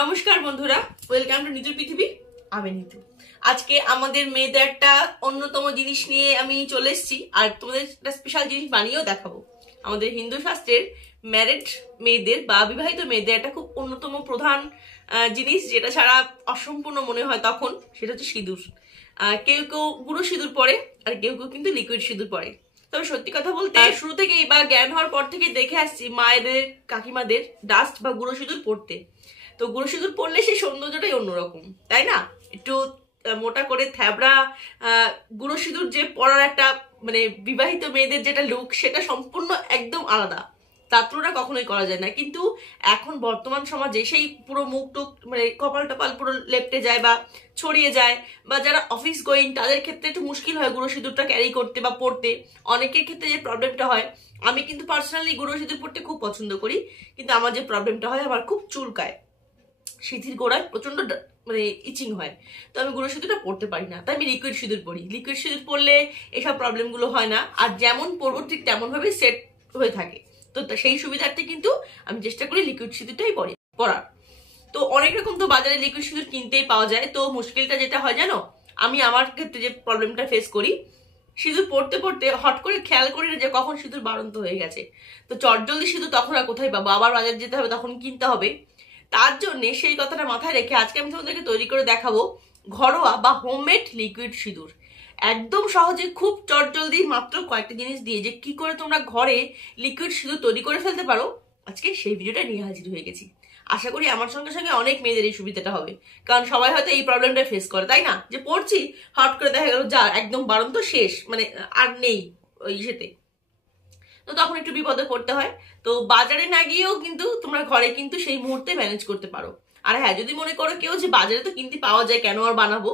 নমস্কার বন্ধুরা, welcome to নিতুর পৃথিবী। আমি নিতু। আজকে আমাদের মেয়েদের একটা অন্যতম জিনিস নিয়ে আমি চলে এসেছি, আর তোমাদের একটা স্পেশাল জিনিস বানিয়েও দেখাবো। আমাদের হিন্দু শাস্ত্রের ম্যারিড মেয়েদের বা বিবাহিত মেয়েদের একটা খুব অন্যতম প্রধান জিনিস, যেটা ছাড়া অসম্পূর্ণ মনে হয় তখন, সেটা হচ্ছে সিঁদুর। কেউ কেউ গুঁড়ো সিঁদুর পরে, আর কেউ কেউ কিন্তু লিকুইড সিঁদুর পরে। তবে সত্যি কথা বলতে শুরু থেকেই বা জ্ঞান হওয়ার পর থেকে দেখে আসছি মায়েদের, কাকিমাদের ডাস্ট বা গুঁড়ো সিঁদুর পরতে। তো গুঁড়ো সিঁদুর পরলে সেই সৌন্দর্যটাই অন্যরকম, তাই না? একটু মোটা করে থ্যাবড়া গুঁড়ো সিঁদুর যে পরার একটা মানে বিবাহিত মেয়েদের যেটা লুক, সেটা সম্পূর্ণ একদম আলাদা, তার তুলনা কখনোই করা যায় না। কিন্তু এখন বর্তমান সমাজে সেই পুরো মুখ টুক মানে কপাল টপাল পুরো লেপটে যায় বা ছড়িয়ে যায়, বা যারা অফিস গোয়িং তাদের ক্ষেত্রে একটু মুশকিল হয় গুঁড়ো সিঁদুরটা ক্যারি করতে বা পরতে। অনেকের ক্ষেত্রে যে প্রবলেমটা হয়, আমি কিন্তু পার্সোনালি গুঁড়ো সিঁদুর পরতে খুব পছন্দ করি, কিন্তু আমার যে প্রবলেমটা হয়, আমার খুব চুলকায়, সিঁথির গোড়ায় প্রচন্ড মানে ইচিং হয়। তো আমি গুঁড়ো সিঁদুরটা পরতে পারি না, তাই আমি লিকুইড সিঁদুর পরি। লিকুইড সিঁদুর পরলে এসব প্রবলেমগুলো হয় না, আর যেমন পরবো ঠিক তেমন ভাবে সেট হয়ে থাকে। তো সেই সুবিধার্থে কিন্তু আমি চেষ্টা করি লিকুইড সিঁদুরটাই পরার। তো অনেক রকম তো বাজারে লিকুইড সিঁদুর কিনতেই পাওয়া যায়। তো মুশকিলটা যেটা হয় জানো, আমি আমার ক্ষেত্রে যে প্রবলেমটা ফেস করি, সিঁদুর পড়তে পড়তে হট করে খেয়াল করি না যে কখন সিঁদুর বাড়ন্ত হয়ে গেছে। তো চটজলদি সিঁদুর তখন আর কোথায় পাবো, আবার বাজার যেতে হবে, তখন কিনতে হবে। তার জন্য সেই কথাটা মাথায় রেখে আজকে আমি তোমাদেরকে তৈরি করে দেখাবো ঘরোয়া বা হোমমেড লিকুইড সিঁদুর। একদম সহজে, খুব চটজলদি, মাত্র কয়েকটা জিনিস দিয়ে যে কি করে তোমরা ঘরে লিকুইড সিঁদুর তৈরি করে ফেলতে পারো, আজকে সেই ভিডিওটা নিয়ে হাজির হয়ে গেছি। আশা করি আমার সঙ্গে সঙ্গে অনেক মেয়েদের এই সুবিধাটা হবে, কারণ সবাই হয়তো এই প্রবলেমটা ফেস করে, তাই না? যে পড়ছি, হট করে দেখা গেল যা একদম বাড়ন্ত শেষ, মানে আর নেই ওই ইসেতে। তো তখন একটু বিপদে পড়তে হয়। তো বাজারে না গিয়েও কিন্তু তোমরা ঘরে কিন্তু সেই মুহূর্তে ম্যানেজ করতে পারো। আর হ্যাঁ, যদি মনে করো কেউ যে বাজারে তো কিনতে পাওয়া যায়, কেন আর বানাবো,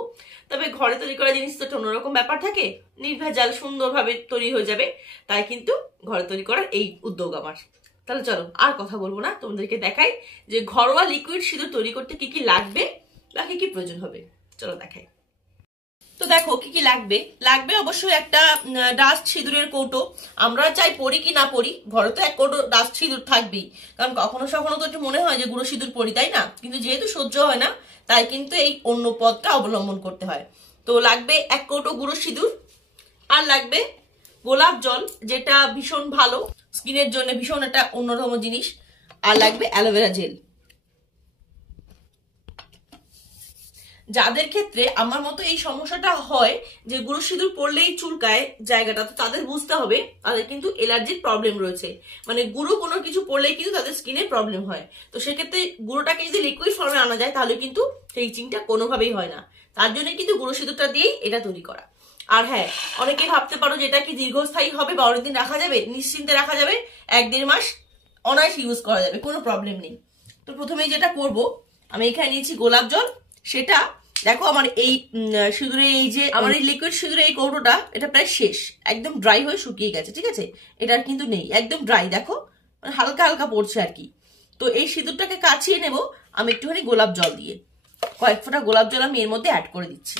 তবে ঘরে তৈরি করা জিনিস তো একটা অন্যরকম ব্যাপার থাকে, নির্ভেজাল সুন্দরভাবে তৈরি হয়ে যাবে। তাই কিন্তু ঘরে তৈরি করার এই উদ্যোগ আমার। তাহলে চলো আর কথা বলবো না, তোমাদেরকে দেখাই যে ঘরোয়া লিকুইড সিঁদুর তৈরি করতে কি কি লাগবে বা কি কি প্রয়োজন হবে। চলো দেখাই। তো দেখো কি কি লাগবে। লাগবে অবশ্যই একটা ডাস্ট সিঁদুরের কৌটো। আমরা চাই পরি কি না পরি, ঘরে তো এক কৌটো ডাস্ট সিঁদুর থাকবেই, কারণ কখনো সখনো তো একটু মনে হয় যে গুঁড়ো সিঁদুর পরি, তাই না? কিন্তু যেহেতু সহ্য হয় না, তাই কিন্তু এই অন্য পথটা অবলম্বন করতে হয়। তো লাগবে এক কৌটো গুঁড়ো সিঁদুর, আর লাগবে গোলাপ জল, যেটা ভীষণ ভালো স্কিনের জন্য, ভীষণ একটা অন্যতম জিনিস। আর লাগবে অ্যালোভেরা জেল। যাদের ক্ষেত্রে আমার মতো এই সমস্যাটা হয় যে গুঁড়ো সিঁদুর পরলেই চুলকায় জায়গাটা, তো তাদের বুঝতে হবে তাদের কিন্তু অ্যালার্জির প্রবলেম রয়েছে। মানে গুঁড়ো কোনো কিছু পরলেই কিন্তু তাদের স্কিনে প্রবলেম হয়। তো সেক্ষেত্রে গুঁড়োটাকে যদি লিকুইড ফর্মে আনা যায়, তাহলে কিন্তু সেই ইচিংটা কোনোভাবেই হয় না। তার জন্য কিন্তু গুঁড়ো সিঁদুরটা দিয়েই এটা তৈরি করা। আর হ্যাঁ, অনেকেই ভাবতে পারো যে এটা কি দীর্ঘস্থায়ী হবে বা অনেকদিন রাখা যাবে? নিশ্চিন্তে রাখা যাবে, 1-1.5 মাস অনায়াসে ইউজ করা যাবে, কোনো প্রবলেম নেই। তো প্রথমেই যেটা করব, আমি এখানে নিয়েছি গোলাপ জল। সেটা দেখো আমার এই সিঁদুরে, এই যে আমার এই লিকুইড সিঁদুরে এই কৌটোটা, এটা প্রায় শেষ, একদম ড্রাই হয়ে শুকিয়ে গেছে, ঠিক আছে? এটার কিন্তু নেই, একদম ড্রাই, দেখো মানে হালকা হালকা পড়ছে আর কি। তো এই সিঁদুরটাকে কাছিয়ে নেব আমি একটুখানি গোলাপ জল দিয়ে। কয়েক ফোঁটা গোলাপ জল আমি এর মধ্যে অ্যাড করে দিচ্ছি।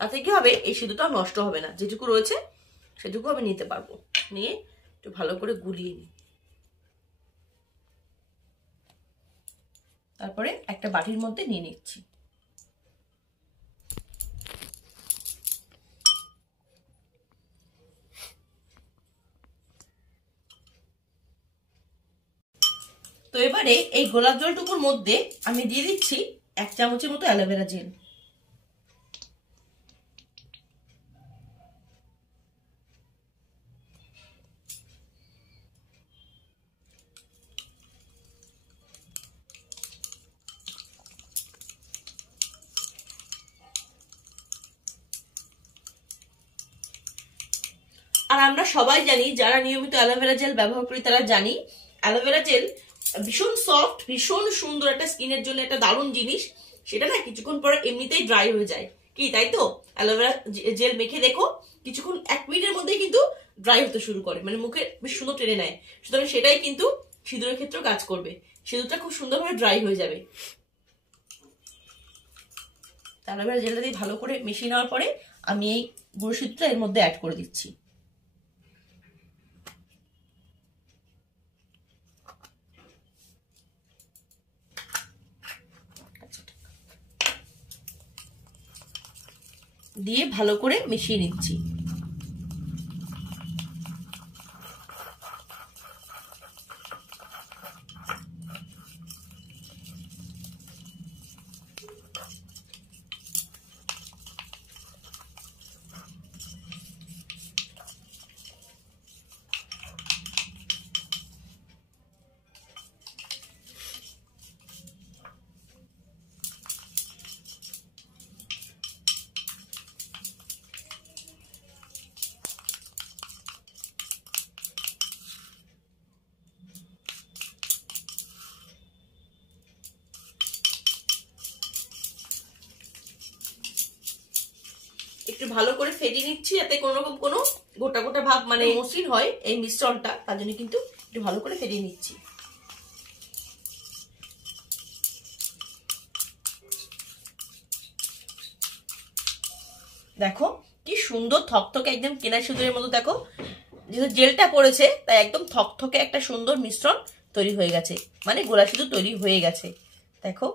তাতে কি হবে, এই সিঁদুরটা নষ্ট হবে না, যেটুকু রয়েছে সেটুকু আমি নিতে পারবো। নিয়ে একটু ভালো করে গুলিয়ে নিই। তারপরে একটা বাটির মধ্যে নিয়ে নিচ্ছি। তো এবারে এই গোলাপ জলটুকুর মধ্যে আমি দিয়ে দিচ্ছি 1 চামচের মতো অ্যালোভেরা জেল। আর আমরা সবাই জানি, যারা নিয়মিত অ্যালোভেরা জেল ব্যবহার করি তারা জানি, অ্যালোভেরা জেল ভীষণ সফট, ভীষণ সুন্দর একটা স্কিনের জন্য একটা দারুণ জিনিস। সেটা না কিছুক্ষণ পরে এমনিতেই ড্রাই হয়ে যায়, কি তাই তো? অ্যালোভেরা জেল মেখে দেখো, কিছুক্ষণ 1 মিনিটের মধ্যেই কিন্তু ড্রাই হতে শুরু করে, মানে মুখে বেশ সুন্দর টেনে নেয়। সুতরাং সেটাই কিন্তু সিঁদুরের ক্ষেত্রেও কাজ করবে, সিঁদুরটা খুব সুন্দরভাবে ড্রাই হয়ে যাবে। অ্যালোভেরা জেলটা দিয়ে ভালো করে মিশিয়ে নেওয়ার পরে আমি এই গুঁড়ো সিঁদুরটা এর মধ্যে অ্যাড করে দিচ্ছি। দিয়ে ভালো করে মিশিয়ে নিচ্ছি। একটু ভালো করে ফেটিয়ে নিচ্ছি যাতে কোনো রকম কোনো গোটা গোটা ভাব মানে মসৃণ হয় এই মিশ্রণটা, তার জন্য কিন্তু একটু ভালো করে ফেটিয়ে নিচ্ছি। দেখো কি সুন্দর থকথকে একদম কেনা সিঁদুরের মতো, দেখো যেহেতু জেলটা পড়েছে তাই একদম থকথকে একটা সুন্দর মিশ্রণ তৈরি হয়ে গেছে, মানে গোলা সিঁদুর তৈরি হয়ে গেছে। দেখো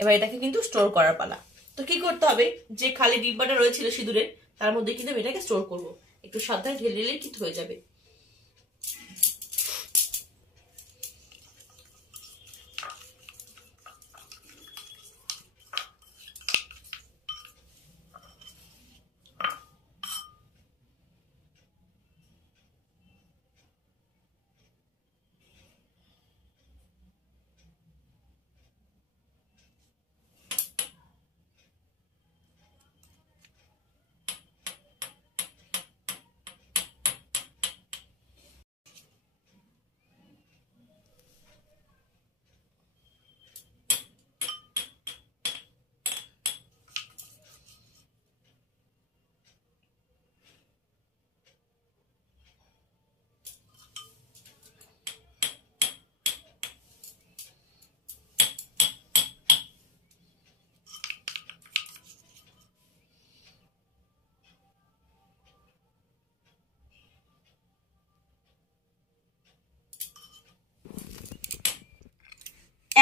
এবার এটাকে কিন্তু স্টোর করার পালা। তো কি করতে হবে, যে খালি ডিব্বাটা রয়েছিল সিঁদুরের তার মধ্যে কিন্তু আমি এটাকে স্টোর করবো। একটু সাবধানে ঢেলে দিলেই কিন্তু হয়ে যাবে।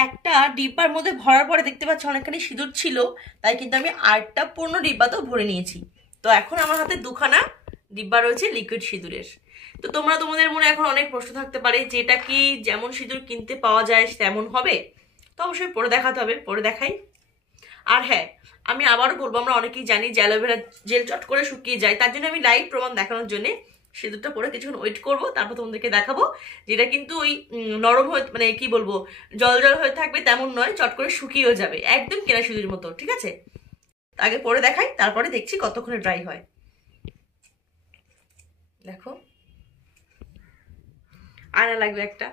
একটা ডিব্বার মধ্যে ভরার পরে দেখতে পাচ্ছি অনেকখানি সিঁদুর ছিল, তাই কিন্তু আমি আরেকটা পূর্ণ ডিব্বাতেও ভরে নিয়েছি। তো এখন আমার হাতে দুখানা ডিব্বা রয়েছে লিকুইড সিঁদুরের। তো তোমাদের মনে এখন অনেক প্রশ্ন থাকতে পারে যে এটা কি যেমন সিঁদুর কিনতে পাওয়া যায় তেমন হবে? তো অবশ্যই পরে দেখাতে হবে, পরে দেখাই। আর হ্যাঁ, আমি আবারও বলবো, আমরা অনেকেই জানি যে অ্যালোভেরা জেল চট করে শুকিয়ে যায়, তার জন্য আমি লাইভ প্রমাণ দেখানোর জন্য সিঁদুরটা পরে কিছুক্ষণ ওয়েট করবো, তারপর তোমাদেরকে দেখাবো। যেটা কিন্তু ওই নরম হয়ে মানে কি বলবো জল জল হয়ে থাকবে তেমন নয়, চট করে শুকিয়েও যাবে, একদম কেনা সিঁদুরের মতো। ঠিক আছে, আগে পরে দেখাই, তারপরে দেখছি কতক্ষণে ড্রাই হয়। দেখো আয়না লাগবে একটা।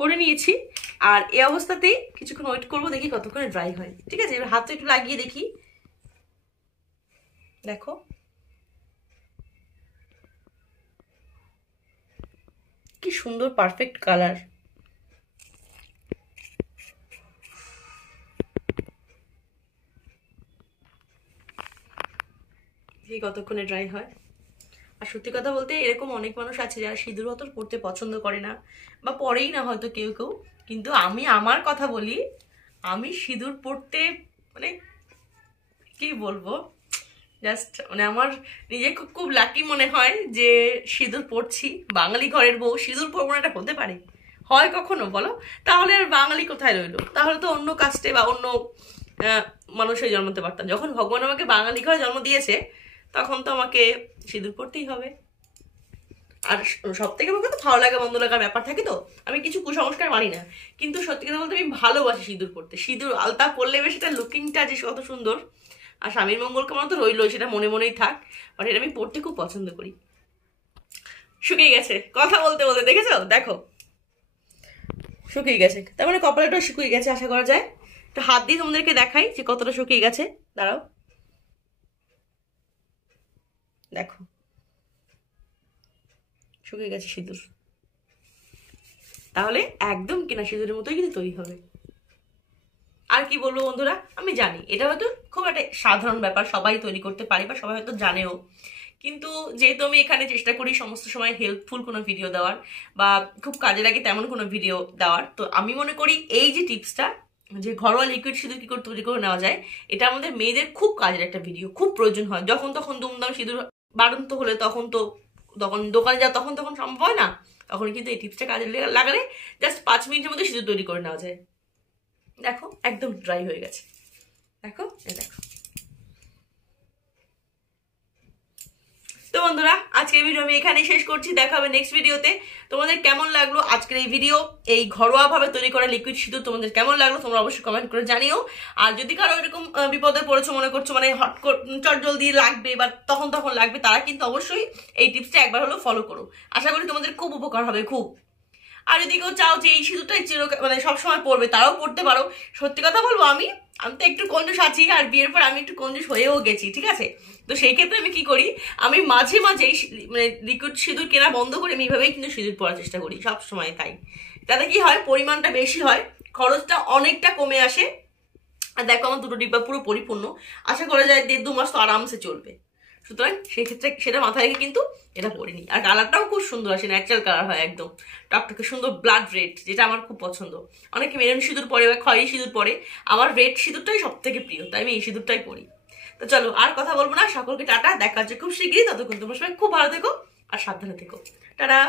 পরে নিয়েছি, আর এই অবস্থাতেই কিছুক্ষণ ওয়েট করবো, দেখি কতক্ষণে ড্রাই হয়। ঠিক আছে, এবার হাতটা একটু লাগিয়ে দেখি। দেখো কি সুন্দর পারফেক্ট কালার। দেখি কতক্ষণে ড্রাই হয়। আর সত্যি কথা বলতে এরকম অনেক মানুষ আছে যারা সিঁদুর অতর পরতে পছন্দ করে না, বা পরেই না হয়তো কেউ কেউ, কিন্তু আমি আমার কথা বলি, আমি সিঁদুর পরতে মানে কি বলবো, জাস্ট মানে আমার নিজে খুব খুব লাকি মনে হয় যে সিঁদুর পরছি। বাঙালি ঘরের বউ সিঁদুর পরবো না, এটা হতে পারে? হয় কখনো বলো? তাহলে আর বাঙালি কোথায় রইলো? তাহলে তো অন্য কাস্টে বা অন্য মানুষের জন্মতে পারতাম। যখন ভগবান আমাকে বাঙালি ঘরে জন্ম দিয়েছে তখন তো আমাকে সিঁদুর পরতেই হবে। আর সব থেকে আমার কথা ভালো লাগা মন্দ লাগার ব্যাপার থাকে, তো আমি কিছু কুসংস্কার মানি না, কিন্তু সত্যি কথা বলতে আমি ভালোবাসি সিঁদুর পরতে। সিঁদুর আলতা পরলে বেশ সেটা লুকিংটা যে কত সুন্দর, আর স্বামীর মঙ্গল কামনা তো রইলো, সেটা মনে মনেই থাক, বাট এটা আমি পড়তে খুব পছন্দ করি। শুকিয়ে গেছে কথা বলতে বলতে, দেখেছো? দেখো শুকিয়ে গেছে, তার মানে কপালটাও শুকিয়ে গেছে আশা করা যায়। তো হাত দিয়ে তোমাদেরকে দেখাই যে কতটা শুকিয়ে গেছে, দাঁড়াও। দেখো শুকিয়ে গেছে সিঁদুর। তাহলে একদম কেনা সিঁদুরের মতোই কিন্তু তৈরি হবে। আর কি বলবো বন্ধুরা, আমি জানি এটা হয়তো খুব একটা সাধারণ ব্যাপার, সবাই তৈরি করতে পারে বা সবাই হয়তো জানেও, কিন্তু যেহেতু আমি এখানে চেষ্টা করি সমস্ত সময় হেল্পফুল কোনো ভিডিও দেওয়ার বা খুব কাজে লাগে তেমন কোনো ভিডিও দেওয়ার, তো আমি মনে করি এই যে টিপসটা, যে ঘরোয়া লিকুইড সিঁদুর কি করে তৈরি করে নেওয়া যায়, এটা আমাদের মেয়েদের খুব কাজের একটা ভিডিও, খুব প্রয়োজন হয়। যখন তখন দুমদাম সিঁদুর বাড়ন্ত হলে তখন দোকানে যাওয়া তখন সম্ভব হয় না, তখন কিন্তু এই টিপসটা কাজে লাগালে জাস্ট 5 মিনিটের মধ্যে সিঁদুর তৈরি করে নেওয়া যায়। দেখো একদম ড্রাই হয়ে গেছে, দেখো দেখো। তো বন্ধুরা, আজকের ভিডিও আমি এখানেই শেষ করছি, দেখা হবে নেক্সট ভিডিওতে। তোমাদের কেমন লাগলো আজকের এই ভিডিও, এই ঘরোয়া ভাবে তৈরি করা লিকুইড সিঁদুর তোমাদের কেমন লাগলো তোমরা অবশ্যই কমেন্ট করে জানিও। আর যদি কারো এরকম বিপদে পড়েছো, মনে করছো মানে চট জলদি লাগবে বা তখন লাগবে, তারা কিন্তু অবশ্যই এই টিপসটা একবার হলো ফলো করো। আশা করি তোমাদের খুব উপকার হবে, খুব। আর যদি কেউ চাও যে এই সিঁদুরটাই মানে সবসময় পরবে, তারাও পড়তে পারো। সত্যি কথা বলবো, আমি তো একটু কঞ্জুস আছি, আর বিয়ের পর আমি একটু কঞ্জুস হয়েও গেছি, ঠিক আছে? তো সেই ক্ষেত্রে আমি কি করি, আমি মাঝে মাঝে মানে লিকুইড সিঁদুর কেনা বন্ধ করে আমি এইভাবেই কিন্তু সিঁদুর পরার চেষ্টা করি সব সময়। তাই তাতে কি হয়, পরিমাণটা বেশি হয়, খরচটা অনেকটা কমে আসে। আর দেখো আমার 2টো ডিব্বা পুরো পরিপূর্ণ, আশা করা যায় 1.5-2 মাস তো আরামসে চলবে। সুতরাং সেই ক্ষেত্রে সেটা মাথায় রেখে কিন্তু এটা পরিনি। আর কালারটাও খুব সুন্দর আসে, ন্যাচারাল কালার হয় একদম টকটকে সুন্দর ব্লাড রেড, যেটা আমার খুব পছন্দ। অনেকে মেরুন সিঁদুর পরে বা খয়েরি সিঁদুর পরে, আমার রেড সিঁদুরটাই সব থেকে প্রিয়, তাই আমি এই সিঁদুরটাই পরি। তো চলো আর কথা বলবো না, সকলকে টাটা, দেখা হচ্ছে খুব শীঘ্রই। ততক্ষণ তোমার সবাই খুব ভালো থেকো আর সাবধানে থেকো। টাটা।